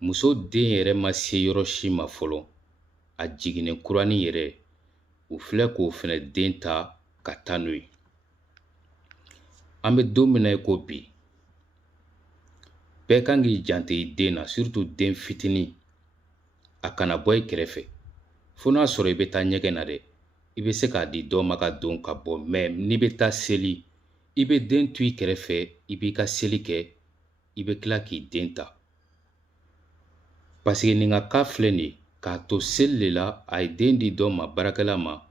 muso den yɛrɛ ma se yɔrɔ si ma fɔlɔ, a jiginnen kuranin yɛrɛ, u filɛ k'o fɛnɛ den ta ka taa n'o ye. An bɛ don min na i ko bi, bɛɛ kan k'i janto i den na, surtout den fitinin. A kana bɔ i kɛrɛfɛ. Fo n'a sɔrɔ i bɛ taa ɲɛgɛn na dɛ, i bɛ se k'a di dɔ ma ka don ka bɔ. Mais n'i bɛ taa seli, i bɛ den to i kɛrɛfɛ, i b'i ka seli kɛ, i bɛ tila k'i den ta. Parce que nin ka cas filɛ nin ye, k'a to seli de la, a ye den di dɔ ma, baarakɛla ma,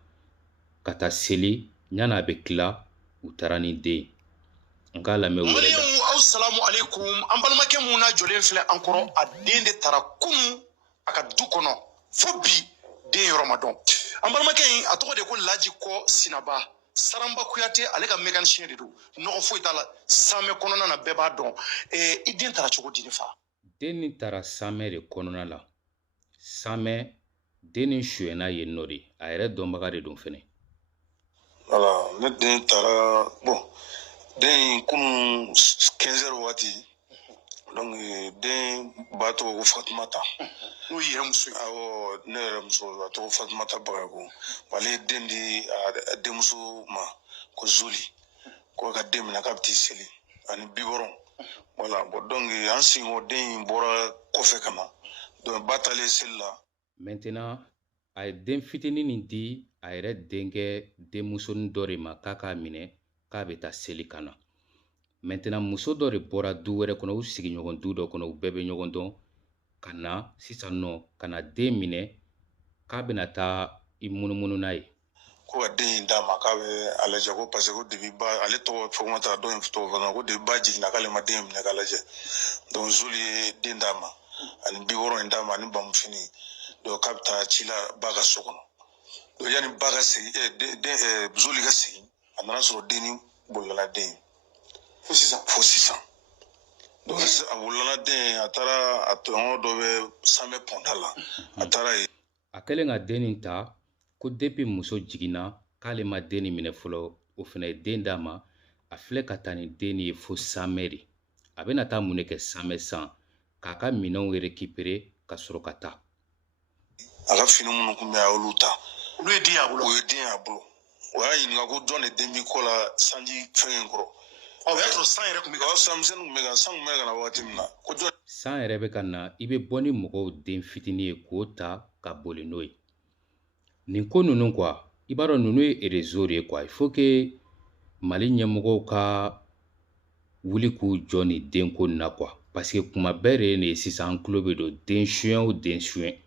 ka taa seli, ɲani a bɛ tila, u taara ni den. N k'a lamɛn wɛrɛ da. Aw salamu alaikum. An balimakɛ mun na jɔlen filɛ an kɔrɔ, a den de taara kunun a ka du kɔnɔ fo bi den yɔrɔ ma dɔn. An balimakɛ in a tɔgɔ de ko Laji Kɔ Sinaba. Saramba Kuyate ale ka mécanicien de don. Nɔgɔ foyi t'a la. Samɛ kɔnɔna na bɛɛ b'a dɔn. I den taara cogo di ne fa? Den nin taara samɛ de kɔnɔna la. Samɛ, den nin suyɛnna yen nɔ de. A yɛrɛ dɔnbaga de don fɛnɛ. Voilà, ne den taara den kunun 15 heures waati. Donc den b'a tɔgɔ ko Fatumata. N'o yɛrɛ muso ye. Awɔ, ne yɛrɛ muso a tɔgɔ Fatumata Bagayoko. Ale ye den di a denmuso ma ko Zuli. Ko ka den minɛ k'a bɛ t'i seli ani bibɔrɔn. Voilà, donc an sigin den in bɔra kɔfɛ ka na. Donc ba taalen seli la. Maintenant, a ye den fitinin nin di a yɛrɛ denkɛ denmusonin dɔ de ma k'a k'a minɛ k'a bɛ taa seli ka na. Maintenant muso dɔ de bɔra du wɛrɛ kɔnɔ, u sigiɲɔgɔn du dɔ kɔnɔ, u bɛɛ bɛ ɲɔgɔn dɔn, ka na sisan nɔ ka na den minɛ k'a bɛna taa i munumunu n'a ye. Ko ka den in d'a ma k'a bɛ a lajɛ ko parce que ko depuis ba ale tɔgɔ Fatumata dɔ in tɔgɔ fana ko depuis ba jiginna k'ale ma den minɛ k'a lajɛ. Donc Zuli ye den d'a ma ani bibɔrɔn in d'a ma ani bamufini. Donc k'a bɛ taa ci la ba ka so kɔnɔ. Donc yanni ba ka segin Zuli ka segin, a nana sɔrɔ den ni bolila den ye. Fo sisan. Donc a bolila den a taara a tɔɲɔgɔn dɔ bɛ Samɛ pɔnda la. A taara yen. A kɛlen ka den nin ta, ko depuis muso jiginna k'ale ma den nin minɛ fɔlɔ, o fɛnɛ ye den d'a ma, a filɛ ka taa ni den nin ye fo Samɛ de. A bɛna taa mun de kɛ Samɛ san? K'a ka minɛnw récupérer ka sɔrɔ ka taa. A ka fini minnu kun bɛ a y'olu ta. Olu ye den y'a bolo. O ye den y'a bolo. O y'a ɲininka ko jɔn de den b'i kɔ la sanji fɛngɛ in kɔrɔ. O y'a sɔrɔ san yɛrɛ kun bɛ ka. San misɛnnin kun bɛ ka, san kun bɛ ka na waati min na. Ko jɔn. San yɛrɛ bɛ ka na, i bɛ bɔ ni mɔgɔw den fitinin ye k'o ta ka boli n'o ye. Nin ko ninnu quoi, i b'a dɔn ninnu ye réseau de ye quoi. Il faut que Mali ɲɛmɔgɔw ka wuli k'u jɔ nin denko nin na quoi. Parce que kuma bɛɛ de ye nin ye sisan, an tulo bɛ don den suyɛn o den suyɛn.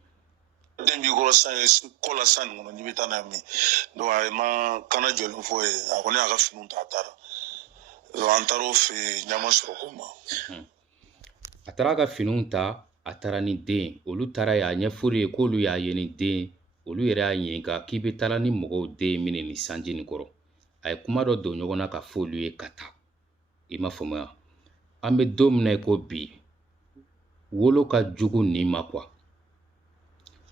Den b'i kɔrɔ san kɔ la san nin kɔnɔ n'i bɛ taa n'a ye min. Donc a ma kana jɔlen fɔ ye, a kɔni y'a ka finiw ta a taara. Donc an taara o fɛ yen ɲama sɔrɔ ko ma. A taara ka finiw ta, a taara ni den. Olu taara ye a ɲɛfɔr'u ye k'olu y'a ye ni den. Olu yɛrɛ y'a ɲininka k'i bɛ taara ni mɔgɔw den minɛ ni sanji nin kɔrɔ. A ye kuma dɔ don ɲɔgɔn na ka fɔ olu ye ka taa. I m'a faamuya. An bɛ don min na i ko bi, wolo ka jugu nin ma quoi.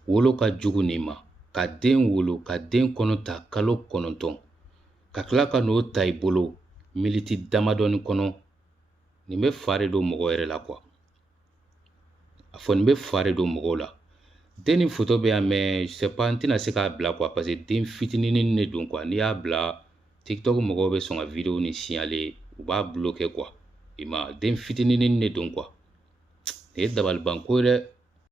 Wolo ka jugu nin ma. Ka den wolo, ka den kɔnɔ ta kalo 9, ka tila ka n'o ta i bolo miniti damadɔni kɔnɔ. Nin bɛ fa de don mɔgɔ yɛrɛ la quoi. A fɔ nin bɛ fa de don mɔgɔw la. Den ni photo bɛ yan mais je sais pas, n tɛna se k'a bila quoi parce que den fitininin de don quoi. N'i y'a bila TikTok mɔgɔw bɛ sɔn ka vidéo nin signaler, u b'a bloquer quoi. I ma den fitininin de don quoi. Nin ye dabaliban ko ye dɛ.